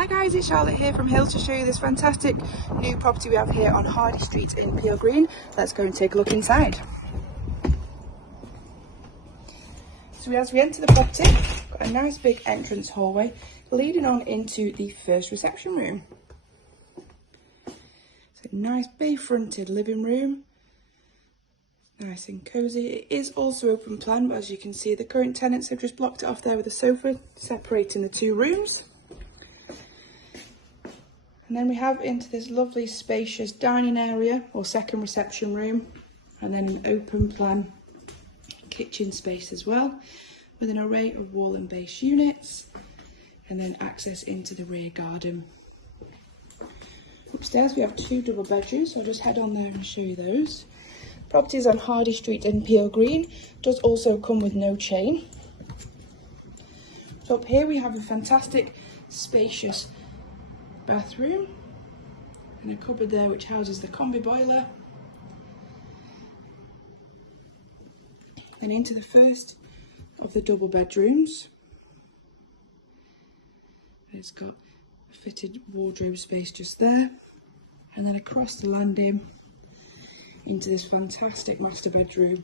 Hi guys, it's Charlotte here from Hill to show you this fantastic new property we have here on Hardy Street in Peel Green. Let's go and take a look inside. So as we enter the property, got a nice big entrance hallway leading on into the first reception room. It's a nice bay fronted living room, nice and cosy. It is also open plan, but as you can see the current tenants have just blocked it off there with a sofa separating the two rooms. And then we have into this lovely spacious dining area or second reception room, and then an open plan kitchen space as well, with an array of wall and base units, and then access into the rear garden. Upstairs we have two double bedrooms, so I'll just head on there and show you those. Property is on Hardy Street in Peel Green, does also come with no chain. So up here we have a fantastic spacious bathroom and a cupboard there which houses the combi boiler. Then into the first of the double bedrooms. It's got a fitted wardrobe space just there, and then across the landing into this fantastic master bedroom,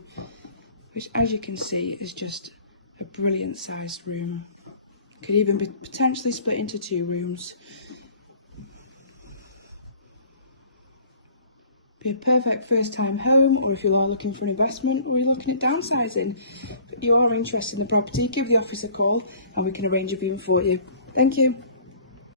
which as you can see is just a brilliant sized room. Could even be potentially split into two rooms. Be a perfect first time home, or if you are looking for an investment or you're looking at downsizing, but you are interested in the property, give the office a call and we can arrange a viewing for you. Thank you.